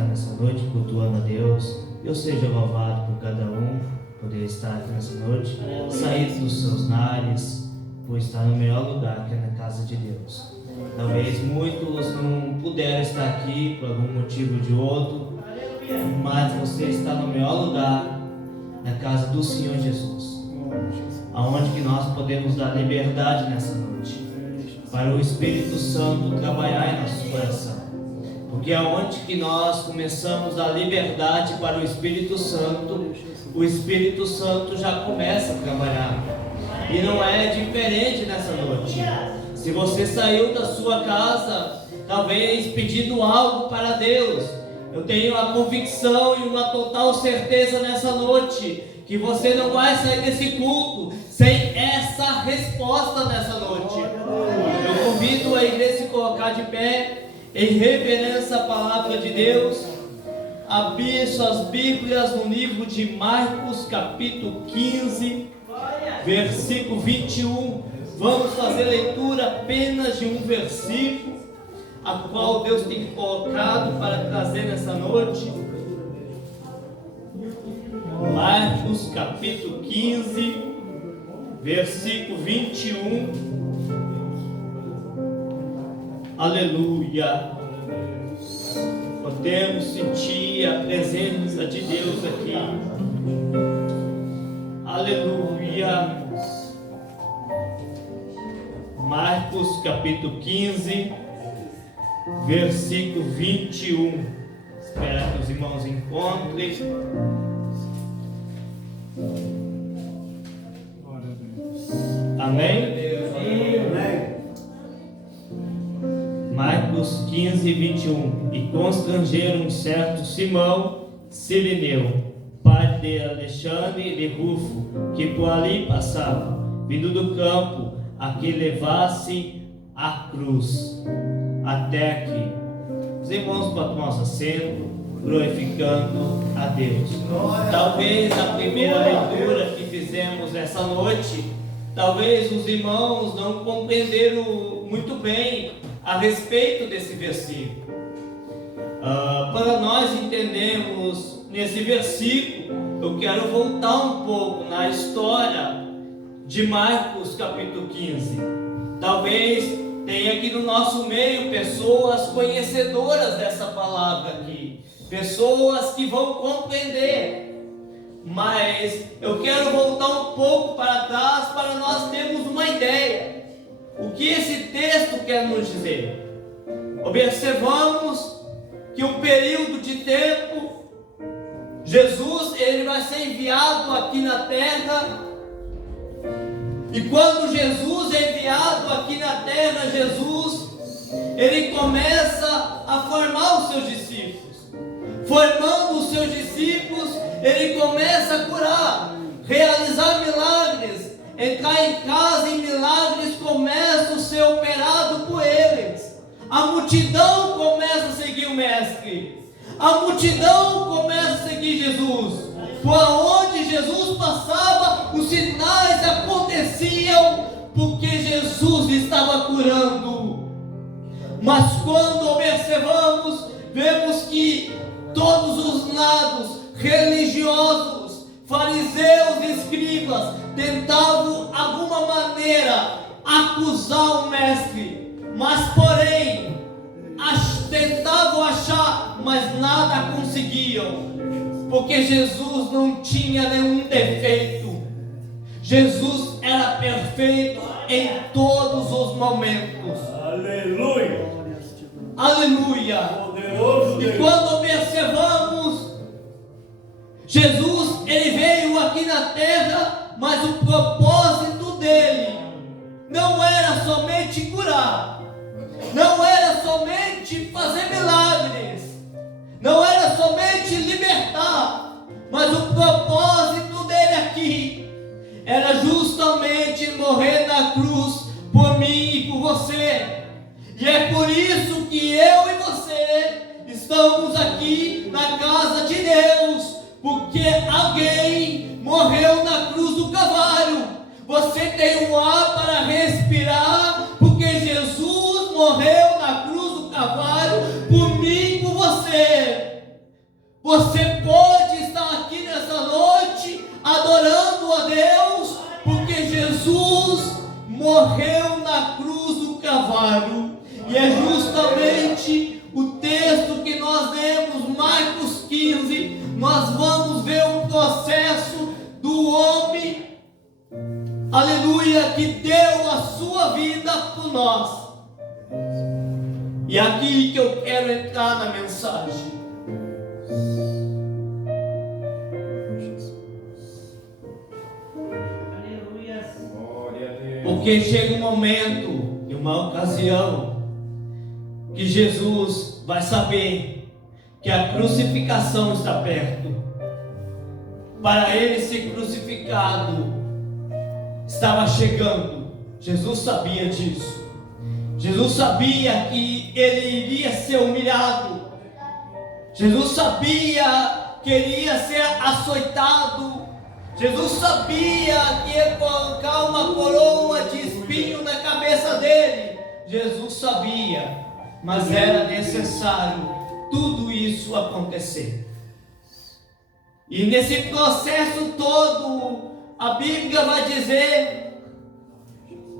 estar nessa noite cultuando a Deus. Deus seja louvado por cada um poder estar aqui nessa noite, sair dos seus lares, por estar no melhor lugar, que é na casa de Deus. Talvez muitos não puderam estar aqui por algum motivo ou de outro, mas você está no melhor lugar, na casa do Senhor Jesus, aonde que nós podemos dar liberdade nessa noite, para o Espírito Santo trabalhar em nosso coração. Porque aonde que nós começamos a liberdade para o Espírito Santo já começa a trabalhar. E não é diferente nessa noite. Se você saiu da sua casa, talvez pedindo algo para Deus, eu tenho a convicção e uma total certeza nessa noite, que você não vai sair desse culto sem essa resposta nessa noite. Eu convido a igreja a se colocar de pé, em reverência à palavra de Deus. Abrir suas Bíblias no livro de Marcos, capítulo 15, versículo 21. Vamos fazer leitura apenas de um versículo, a qual Deus tem colocado para trazer nessa noite. Marcos, capítulo 15, versículo 21. Aleluia. Podemos sentir a presença de Deus aqui. Aleluia. Marcos capítulo 15, versículo 21. Espero que os irmãos encontrem. Amém? Amém. Marcos 15, 21. E constrangeram um certo Simão Cirineu, pai de Alexandre e de Rufo, que por ali passava, vindo do campo, a que levasse a cruz. Até aqui. Os irmãos para o nosso assento, glorificando a Deus. Talvez a primeira leitura que fizemos essa noite, talvez os irmãos não compreenderam muito bem a respeito desse versículo. Para nós entendermos nesse versículo, eu quero voltar um pouco na história de Marcos capítulo 15. Talvez tenha aqui no nosso meio pessoas conhecedoras dessa palavra aqui, pessoas que vão compreender, mas eu quero voltar um pouco para trás para nós termos uma ideia. O que esse texto quer nos dizer? Observamos que um período de tempo, Jesus ele vai ser enviado aqui na terra. E quando Jesus é enviado aqui na terra, Jesus ele começa a formar os seus discípulos. Formando os seus discípulos, ele começa a curar, realizar milagres, entrar em casa e milagres começam a ser operados por eles. A multidão começa a seguir o Mestre. A multidão começa a seguir Jesus. Por onde Jesus passava, os sinais aconteciam, porque Jesus estava curando. Mas quando observamos, vemos que todos os lados religiosos, fariseus e escribas tentavam de alguma maneira acusar o mestre, mas porém tentavam achar, mas nada conseguiam, porque Jesus não tinha nenhum defeito. Jesus era perfeito em todos os momentos. Aleluia. Aleluia. E quando observamos, Jesus ele veio aqui na terra, mas o propósito dele não era somente curar, não era somente fazer milagres, não era somente libertar, mas o propósito dele aqui era justamente morrer na cruz por mim e por você. E é por isso que eu e você estamos aqui na casa de Deus, porque alguém morreu na cruz do Calvário. Você tem um ar para respirar, porque Jesus morreu na cruz do Calvário por mim e por você. Você pode estar aqui nessa noite adorando a Deus, porque Jesus morreu na cruz do Calvário. E é justamente o texto que nós lemos, Marcos 15, nós vamos ver um processo do homem, aleluia, que deu a sua vida por nós. E é aqui que eu quero entrar na mensagem. Porque chega um momento, em uma ocasião, que Jesus vai saber que a crucificação está perto. Para ele ser crucificado, estava chegando. Jesus sabia disso. Jesus sabia que ele iria ser humilhado. Jesus sabia que ele ia ser açoitado. Jesus sabia que ia colocar uma coroa de espinho na cabeça dele. Jesus sabia, mas era necessário tudo isso acontecer. E nesse processo todo, a Bíblia vai dizer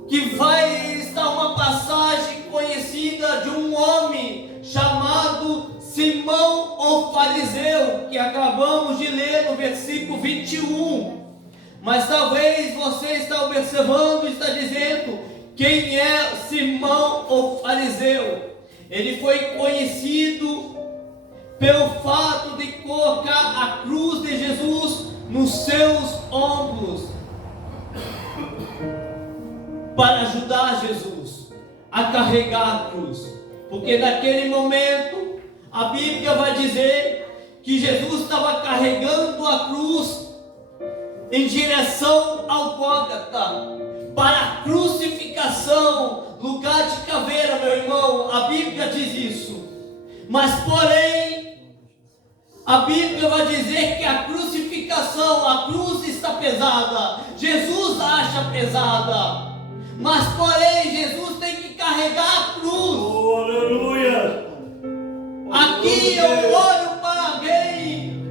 que vai estar uma passagem conhecida de um homem chamado Simão o fariseu, que acabamos de ler no versículo 21. Mas talvez você está observando e está dizendo: quem é Simão o fariseu? Ele foi conhecido pelo fato de colocar a cruz de Jesus nos seus ombros, para ajudar Jesus a carregar a cruz. Porque naquele momento, a Bíblia vai dizer que Jesus estava carregando a cruz em direção ao Gólgota, para a crucificação, lugar de caveira, meu irmão. A Bíblia diz isso. Mas porém, a Bíblia vai dizer que a crucificação, a cruz está pesada. Jesus acha pesada. Mas porém, Jesus tem que carregar a cruz. Oh, aleluia! Aqui eu olho para alguém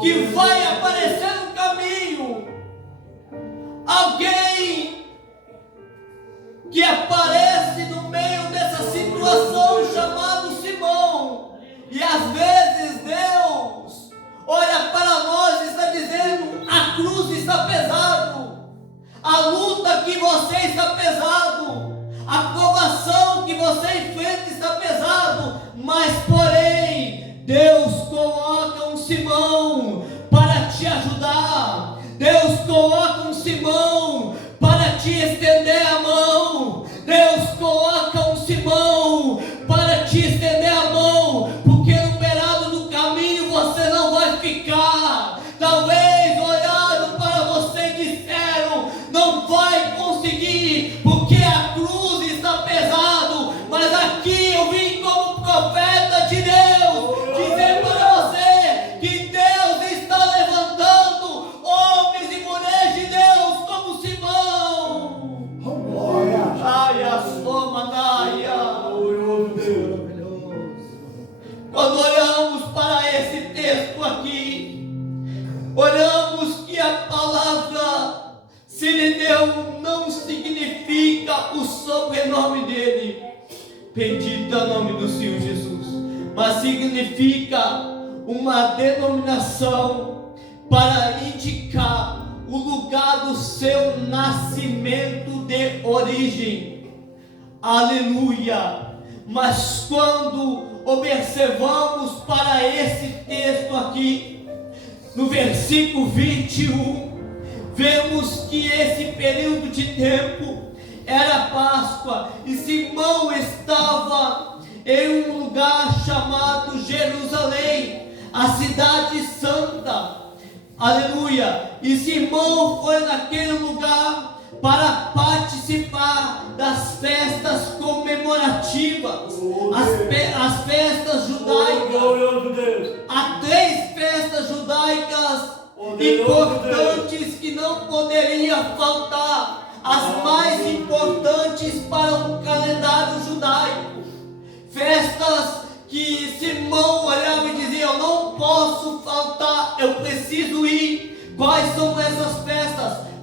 que vai aparecer no caminho. Alguém que aparece no meio dessa situação, chamado Simão. E às vezes Deus olha para nós e está dizendo: a cruz está pesado, a luta que você está pesado, a provação que você enfrenta está pesado. Mas porém, Deus coloca um Simão para te ajudar. Deus coloca um Simão para te estender a mão. Deus coloca um Simão para te estender a mão, porque no beirado do caminho você não vai ficar. Talvez olharam para você e disseram: não vai conseguir, porque a cruz está pesado. Mas aqui eu vim como profeta de Deus dizer para você que Deus está levantando homens e mulheres de Deus como Simão. Ai, a soma, quando olhamos para esse texto aqui, olhamos que a palavra Sirineu não significa o sobrenome dele, bendito é o nome do Senhor Jesus, mas significa uma denominação para indicar o lugar do seu nascimento de origem. Aleluia! Mas quando observamos para esse texto aqui, no versículo 21, vemos que esse período de tempo era Páscoa, e Simão estava em um lugar chamado Jerusalém, a cidade santa. Aleluia! E Simão foi naquele lugar para participar das festas comemorativas, as festas judaicas. Há 3 festas judaicas importantes que não poderia faltar, as mais importantes para o calendário judaico. Festas que Simão olhava e dizia: eu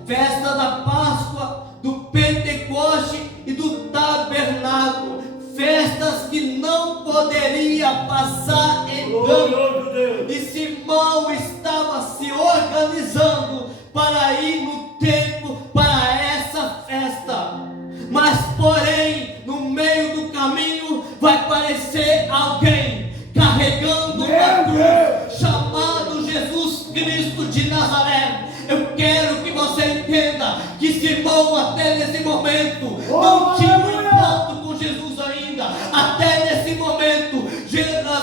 festa da Páscoa, do Pentecoste e do Tabernáculo, festas que não poderia passar em branco. E Simão estava se organizando para ir no templo para essa festa. Mas porém, no meio do caminho vai aparecer alguém carregando uma cruz, chamado Jesus Cristo de Nazaré. Eu quero que você entenda que Simão, até nesse momento, não tinha um encontro com Jesus ainda. Até nesse momento,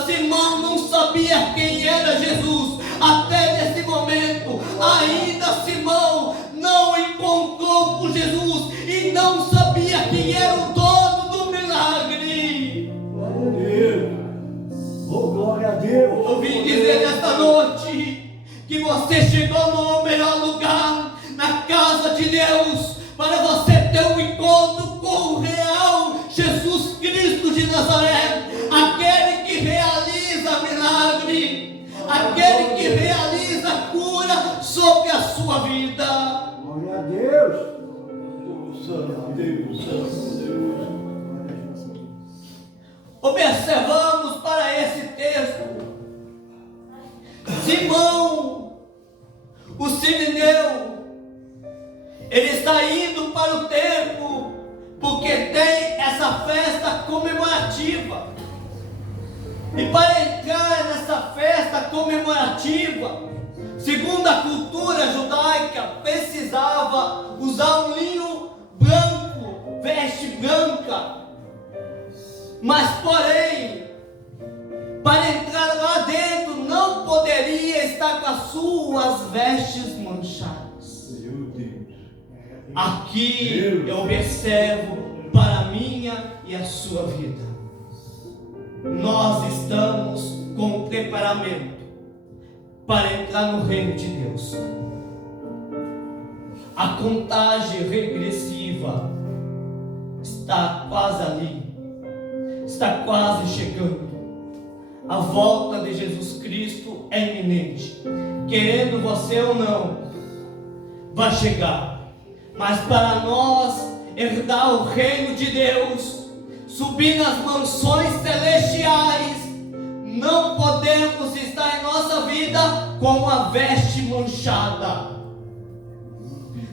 Simão não sabia quem era Jesus. Até nesse momento, ainda Simão não encontrou com Jesus e não sabia quem era o dono do milagre. Glória a Deus. Eu vim dizer nesta noite que você chegou no melhor lugar, na casa de Deus, para você ter um encontro com o real Jesus Cristo de Nazaré, aquele que realiza milagre, aquele que realiza cura sobre a sua vida. Glória a Deus. Santo Deus, Santo Deus. Observamos para esse texto Simão, o sirineu, ele está indo para o templo porque tem essa festa comemorativa. E para entrar nessa festa comemorativa, segundo a cultura judaica, precisava usar um linho branco, veste branca. Mas porém, para entrar lá dentro, não poderia estar com as suas vestes manchadas. Meu Deus. Aqui eu observo para a minha e a sua vida. Nós estamos com o preparamento para entrar no reino de Deus. A contagem regressiva está quase ali, está quase chegando. A volta de Jesus Cristo é iminente. Querendo você ou não, vai chegar. Mas para nós herdar o reino de Deus, subir nas mansões celestiais, não podemos estar em nossa vida com a veste manchada.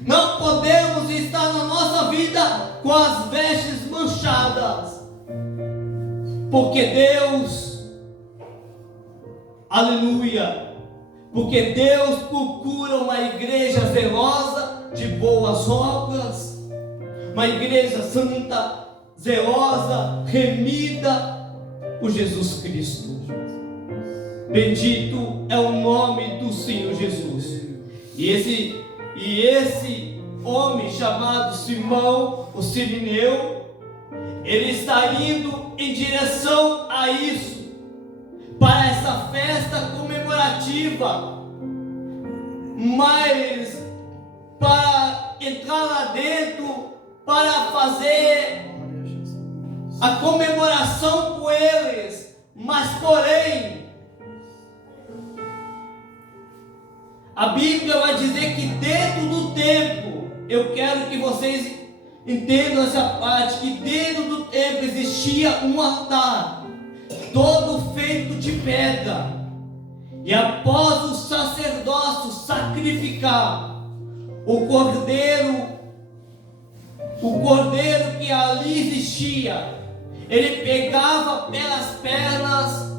Não podemos estar na nossa vida com as vestes manchadas. Porque Deus, aleluia, porque Deus procura uma igreja zelosa de boas obras, uma igreja santa, zelosa, remida por Jesus Cristo. Bendito é o nome do Senhor Jesus. E esse homem chamado Simão, o sirineu, ele está indo em direção a isso, para essa festa comemorativa. Mas para entrar lá dentro, para fazer a comemoração com eles, mas porém a Bíblia vai dizer que dentro do templo, eu quero que vocês entendam essa parte, que dentro do templo existia um altar, todo feito de pedra, e após o sacerdócio sacrificar o cordeiro que ali existia, ele pegava pelas pernas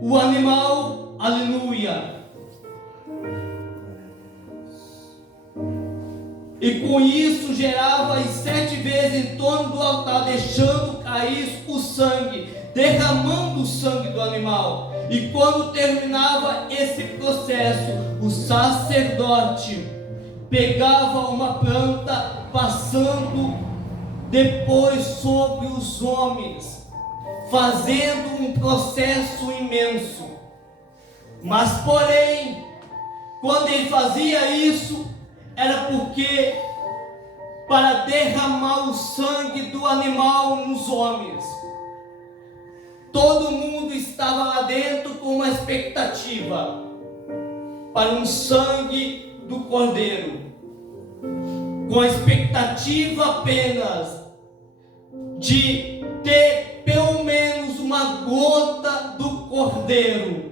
o animal, aleluia, e com isso gerava as 7 vezes em torno do altar, deixando cair o sangue, derramando o sangue do animal. E quando terminava esse processo, o sacerdote pegava uma planta, passando depois sobre os homens, fazendo um processo imenso. Mas porém, quando ele fazia isso, era porque para derramar o sangue do animal nos homens. Todo mundo estava lá dentro com uma expectativa para um sangue do cordeiro. com a expectativa apenas de ter pelo menos uma gota do Cordeiro.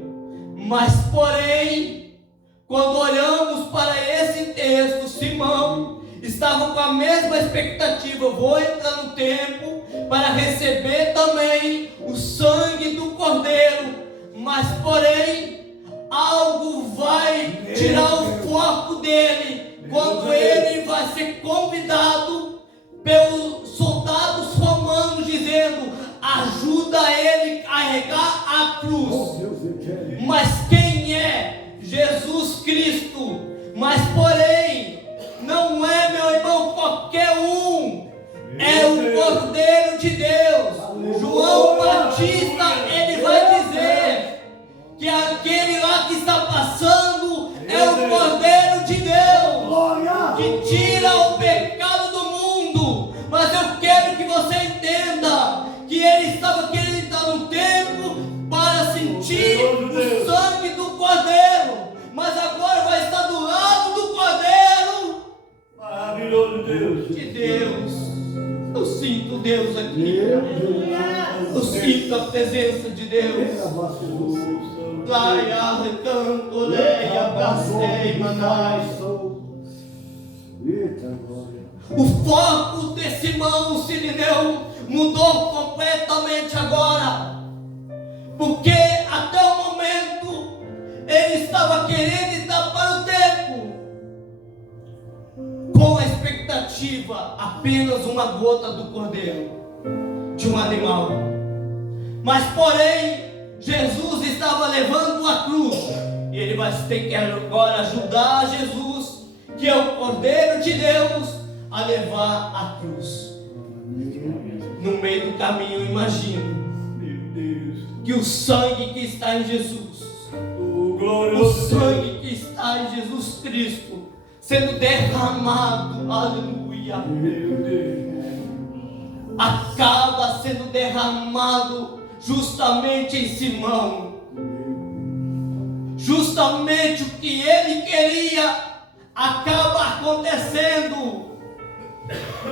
Mas porém, quando olhamos para esse texto, Simão estava com a mesma expectativa: vou entrar no templo para receber também o sangue do Cordeiro. Mas porém, algo vai tirar o foco dele quando ele vai ser convidado pelos soldados romanos, dizendo: ajuda ele a carregar a cruz. Mas quem é? Jesus Cristo. Mas porém, não é, meu irmão, qualquer um. É o Cordeiro de Deus. João Batista, ele vai dizer que aquele lá que está passando é o Cordeiro de Deus, que tira o pecado do mundo. Mas eu quero que você entenda que ele estava querendo entrar no templo para sentir o sangue do Cordeiro, mas agora vai estar do lado do Cordeiro. Maravilhoso Deus. De Deus. Eu sinto Deus aqui. Eu sinto a presença de Deus. Laia, recanto, leia, gastei, manai. O foco desse irmão Sirineu mudou completamente agora, porque até o momento ele estava querendo entrar para o templo com a expectativa apenas uma gota do cordeiro, de um animal. Mas porém, Jesus estava levando a cruz, e ele vai ter que agora ajudar Jesus, que é o Cordeiro de Deus, a levar a cruz. No meio do caminho, eu imagino que o sangue que está em Jesus, o sangue que está em Jesus Cristo, sendo derramado, aleluia, acaba sendo derramado justamente em Simão. Justamente o que ele queria acaba acontecendo.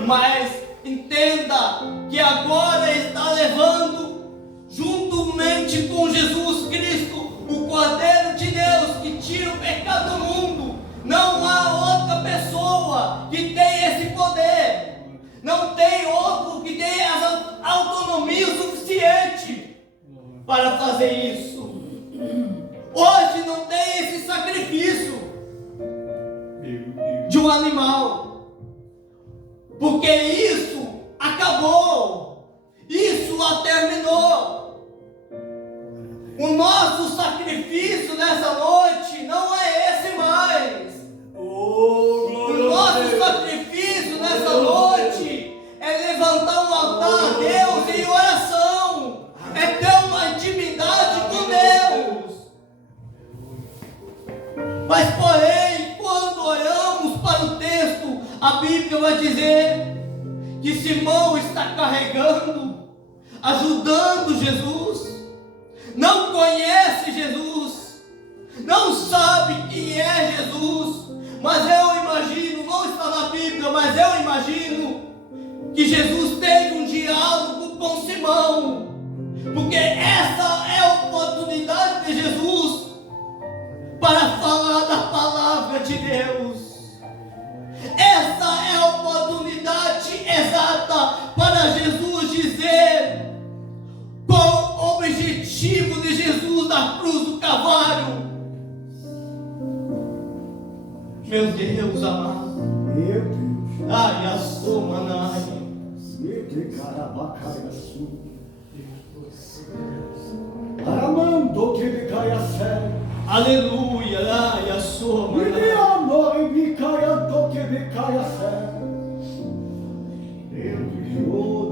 Mas entenda que agora está levando, juntamente com Jesus Cristo, o Cordeiro de Deus que tira o pecado do mundo. Não há outra pessoa que tem esse poder. Não tem outro que tenha essa autonomia suficiente para fazer isso. Hoje não tem esse sacrifício de um animal, porque isso acabou, isso a terminou. O nosso sacrifício nessa noite não é esse mais. O nosso sacrifício nessa noite é levantar um altar a Deus em oração, é ter uma intimidade com Deus. Mas porém, quando olhamos para o texto, a Bíblia vai dizer que Simão está carregando, ajudando Jesus, não conhece Jesus, não sabe quem é Jesus, mas eu imagino, não está na Bíblia, mas eu imagino que Jesus teve um diálogo com Simão, porque essa é a oportunidade de Jesus para falar da palavra de Deus. Essa é a oportunidade exata para Jesus dizer qual o objetivo de Jesus na cruz do Calvário. Meu Deus amado, Meu Deus. ai, a sua manai. Aramando que me caia sério. Aleluia, ai, a sua E me manai. amor e me caia do que me caia sério. Oh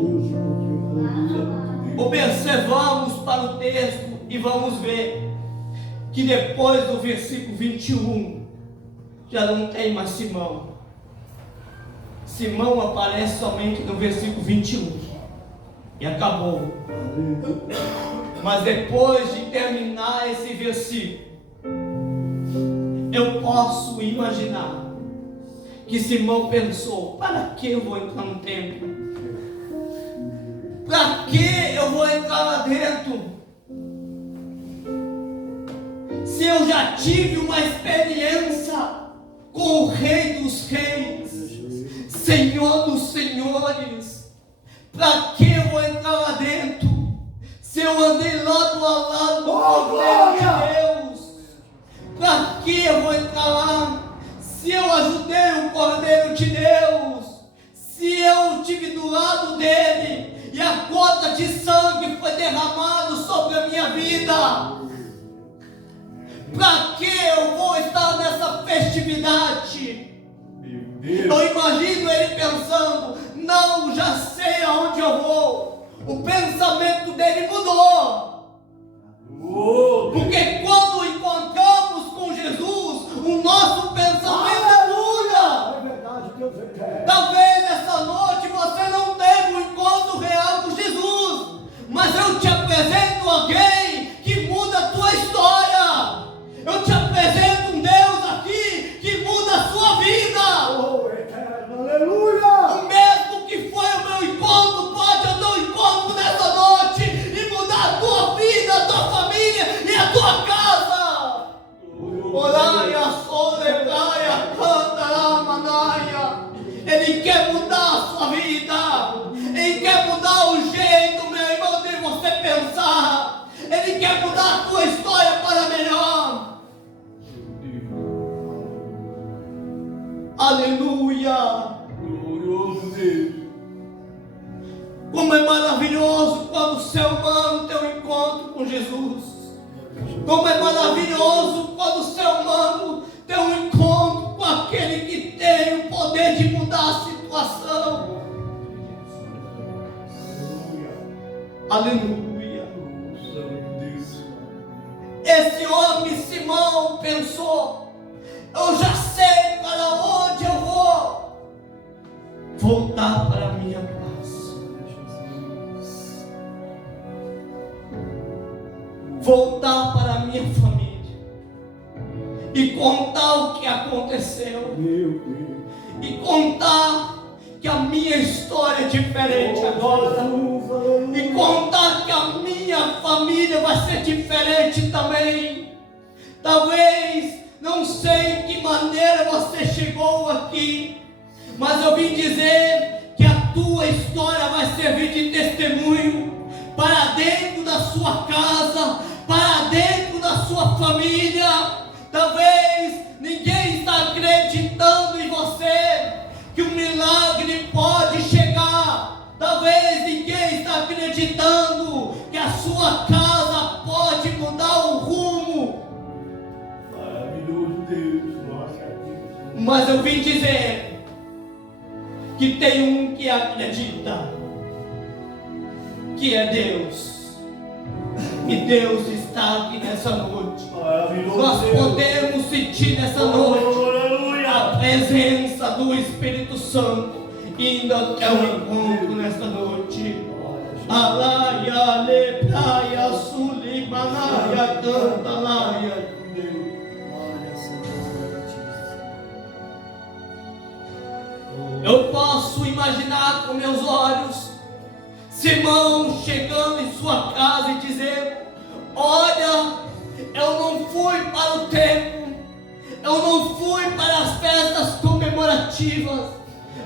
Deus, Observamos para o texto e vamos ver que depois do versículo 21 já não tem mais Simão. Simão aparece somente no versículo 21 e acabou. Mas depois de terminar esse versículo, eu posso imaginar que Simão pensou: para que eu vou entrar no templo? Para que eu vou entrar lá dentro? Se eu já tive uma experiência com o Rei dos Reis, Senhor dos Senhores, para que eu vou entrar lá dentro? Se eu andei lado a lado com o Cordeiro de Deus, para que eu vou entrar lá? Se eu ajudei o Cordeiro de Deus, se eu estive do lado dele e a gota de sangue foi derramada sobre a minha vida, para que eu vou estar nessa festividade? Eu imagino ele pensando: não, já sei aonde eu vou. O pensamento dele mudou. Porque quando encontramos com Jesus, o nosso pensamento muda. É verdade, Deus é quer. Talvez essa noite você não teve um encontro real com Jesus, mas eu te apresento alguém que muda a tua história. Eu te apresento um Deus aqui que muda a sua vida. Oh, eterno, aleluia. O mesmo que foi o meu encontro pode o teu encontro nessa noite e mudar a tua vida, a tua família e a tua casa. Oraia, solebraia, canta, manaia. Ele quer mudar a sua vida. Ele quer mudar o jeito, meu irmão, de você pensar. Ele quer mudar a tua história para melhor. Aleluia. Glorioso Deus. Como é maravilhoso quando o ser humano tem um encontro com Jesus. Como é maravilhoso quando o ser humano tem um encontro com aquele que tem o poder de mudar a situação. Aleluia. Esse homem, Simão, pensou: eu já sei para onde eu vou. Voltar para a minha casa. Voltar para a minha família e contar o que aconteceu, Meu Deus. e contar que a minha história é diferente agora, e contar que a minha família vai ser diferente também. Talvez, não sei em que maneira você chegou aqui, mas eu vim dizer que a tua história vai servir de testemunho para dentro da sua casa, para dentro da sua família. Talvez ninguém está acreditando em você que o milagre pode chegar. Talvez ninguém está acreditando que a sua casa pode mudar o rumo. Maravilhoso Deus. Mas eu vim dizer que tem um que acredita, que é Deus. E Deus está aqui nessa noite. Nós podemos sentir nessa noite a presença do Espírito Santo indo até o encontro nessa noite. Alaia, lepraia, sulimanaia, cantalaia. Eu posso imaginar com meus olhos Simão chegando em sua casa e dizendo: olha, eu não fui para o templo, eu não fui para as festas comemorativas,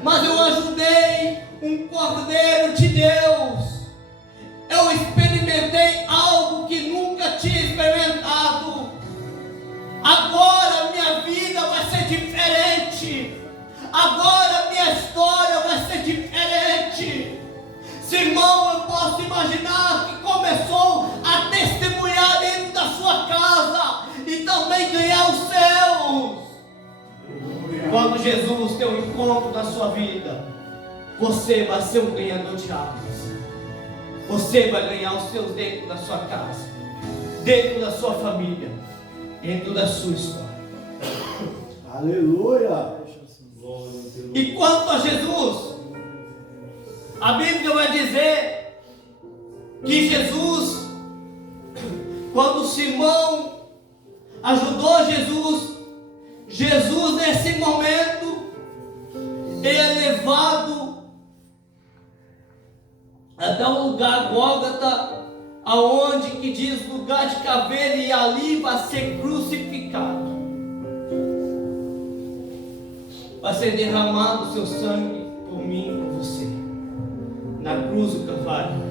mas eu ajudei um Cordeiro de Deus. Eu experimentei algo que nunca tinha experimentado. Agora minha vida vai ser diferente. Agora minha história vai ser diferente. Simão, eu posso imaginar que começou a testemunhar dentro da sua casa e também ganhar os céus. Quando Jesus tem um encontro na sua vida, você vai ser um ganhador de almas. Você vai ganhar os seus dentro da sua casa, dentro da sua família, dentro da sua história. Aleluia. E quanto a Jesus, a Bíblia vai dizer que Jesus, quando Simão ajudou Jesus nesse momento ele é levado até o lugar Gólgota, aonde que diz lugar de caveira, e ali vai ser crucificado. Vai ser derramado o seu sangue por mim e por você, na cruz do Calvário.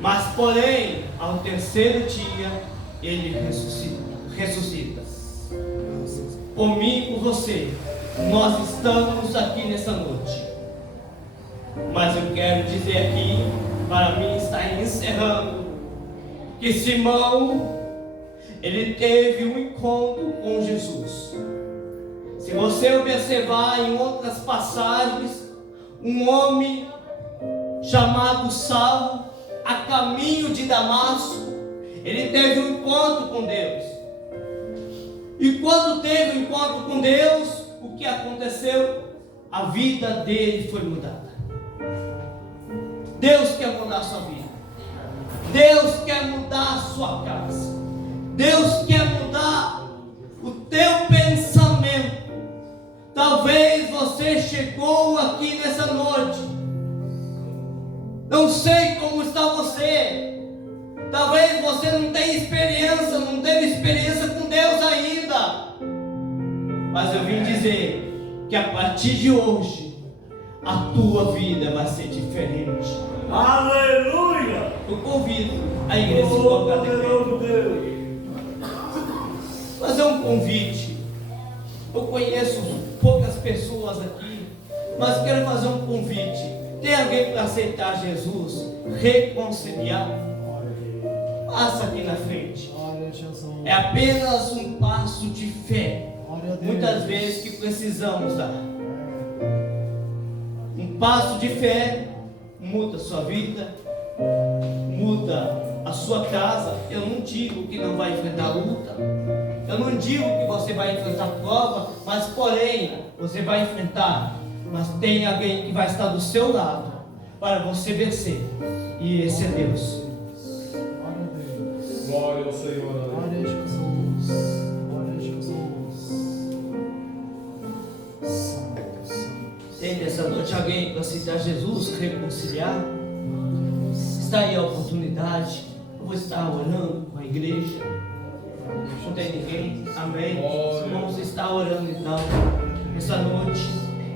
Mas porém, ao terceiro dia, ele ressuscita. Por mim e por você, nós estamos aqui nessa noite. Mas eu quero dizer aqui, para mim estar encerrando, que Simão, ele teve um encontro com Jesus. Se você observar em outras passagens, um homem chamado Saulo, a caminho de Damasco, ele teve um encontro com Deus. E quando teve um encontro com Deus, o que aconteceu? A vida dele foi mudada. Deus quer mudar a sua vida. Deus quer mudar a sua casa. Deus quer mudar o teu pensamento. Talvez você chegou aqui nessa noite, não sei como está você. Talvez você não tenha experiência, não teve experiência com Deus ainda. Mas eu vim dizer que a partir de hoje, a tua vida vai ser diferente. Aleluia! Eu convido a igreja a se colocar de pé. Fazer um convite. Eu conheço poucas pessoas aqui, mas quero fazer um convite. Tem alguém para aceitar Jesus, reconciliar? Passa aqui na frente. É apenas um passo de fé. Muitas vezes que precisamos dar. Um passo de fé muda a sua vida, muda a sua casa. Eu não digo que não vai enfrentar luta. Eu não digo que você vai enfrentar prova, mas porém, você vai enfrentar. Mas tem alguém que vai estar do seu lado para você vencer. E esse é Deus. Glória ao Senhor. Glória a Jesus. Glória a Jesus. Santo, santo. Tem nessa noite alguém para aceitar Jesus, reconciliar? Está aí a oportunidade. Eu vou estar orando com a igreja. Não tem ninguém? Amém? Os irmãos estão orando então, nessa noite.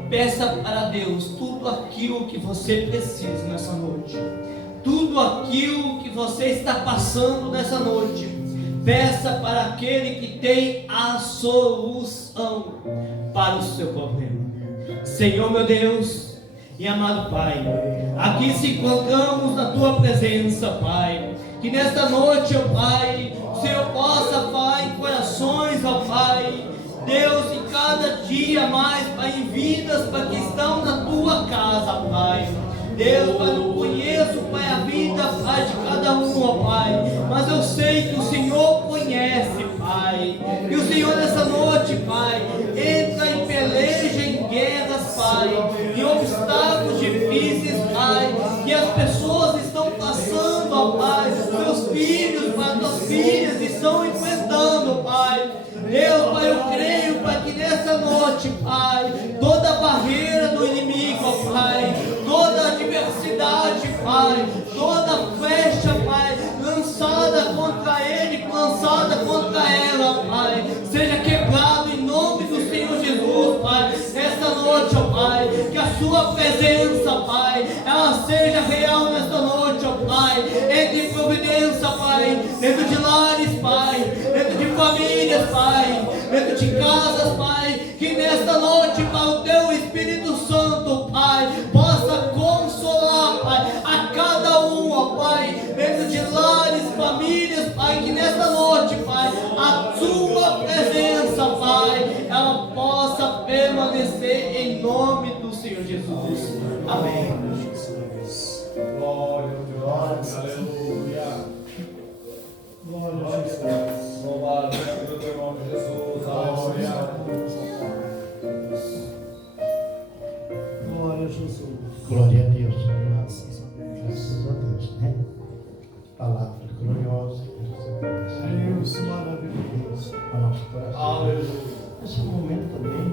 Peça para Deus tudo aquilo que você precisa nessa noite. Tudo aquilo que você está passando nessa noite. Peça para aquele que tem a solução para o seu problema. Senhor meu Deus e amado Pai, aqui se encontramos na Tua presença, Pai. Que nesta noite, ó Pai, o Senhor possa, Pai, em corações, ó Pai, Deus, em cada dia mais, Pai, em vidas, Pai, que estão na Tua casa, Pai. Deus, Pai, não conheço, Pai, a vida, Pai, de cada um, ó Pai, mas eu sei que o Senhor conhece, Pai. E o Senhor nessa noite, Pai, entra em peleja, em guerras, Pai, em obstáculos difíceis, Pai, que as pessoas estão passando, ó Pai, seus filhos, Pai, suas filhas estão enfrentando, Pai. Deus, Pai, eu creio, Pai, que nessa noite, Pai, toda barreira do inimigo, ó Pai, toda adversidade, Pai, toda flecha, Pai, lançada contra ele, lançada contra ela, Pai, seja quebrado em nome do Senhor Jesus, Pai. Nesta noite, ó Pai, que a sua presença, Pai, ela seja real nesta noite, ó Pai. Entre em providência, Pai, dentro de lares, Pai, dentro de famílias, Pai, dentro de casas, Pai, que nesta noite, Pai, o Teu Espírito Santo, Pai, possa consolar, Pai, a cada um, ó Pai, dentro de lares, famílias, Pai, que nesta noite, Pai, a Sua presença, Pai, ela possa permanecer em nome do Senhor Jesus. Amém. Glória a Deus. Aleluia. Glória a Jesus. Louvado seja o teu nome, Jesus. Aleluia. Glória a Jesus. Glória a Deus. Graças a Deus, né? Palavra gloriosa. Deus maravilhoso. A nosso coração. Aleluia. Nesse momento também,